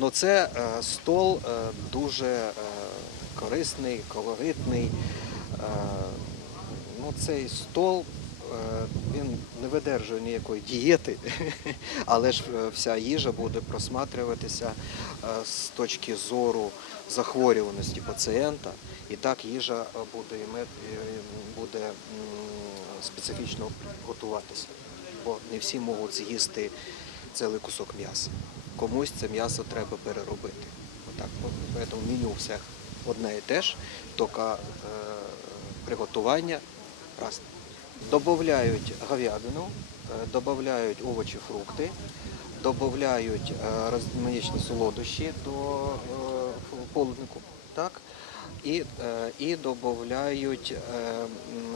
Ну це е, стол е, дуже е, корисний, колоритний. Ну, цей стол він не видержує ніякої дієти, але ж вся їжа буде просматрюватися з точки зору захворюваності пацієнта. І так їжа буде, буде специфічно готуватися. Бо не всі можуть з'їсти цілий кусок м'яса. Комусь це м'ясо треба переробити. Отак. Тому меню все одне і те ж, тільки е, приготування раз. Додають говядину, е, додають овочі, фрукти, додають е, різноманітні солодощі до полуднику. Так? І, і додають, е,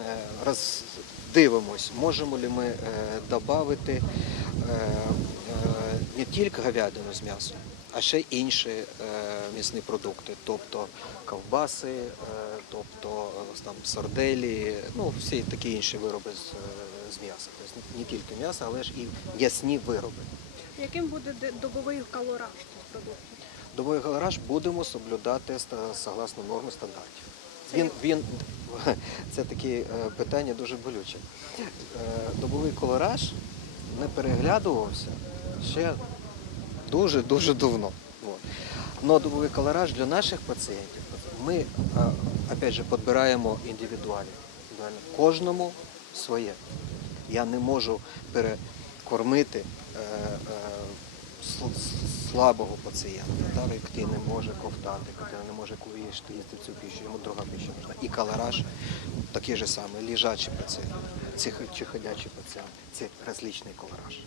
е, роз, дивимось, можемо ли ми додати не тільки говядину з м'ясом, а ще інші е, м'ясні продукти, тобто ковбаси, е, тобто е, там сарделі, ну всі такі інші вироби з, е, з м'яса. Тобто не тільки м'ясо, але ж і м'ясні вироби. Яким буде добовий калораж цих продуктів? Добовий гараж будемо соблюдати согласно норми стандартів. Він, він, це таке е, питання дуже болюче. Е, Добовий колораж не переглядувався ще дуже-дуже давно. От. Но добовий колораж для наших пацієнтів ми, опять же, підбираємо індивідуально. Кожному своє. Я не можу перекормити е, е, слабого пацієнта, який не може ковтати, який не може їсти цю піщу, йому друга піща нужна. І калораж такий же самий, лежачий пацієнт, ці- чи ходячі пацієнти. Це различний колораж.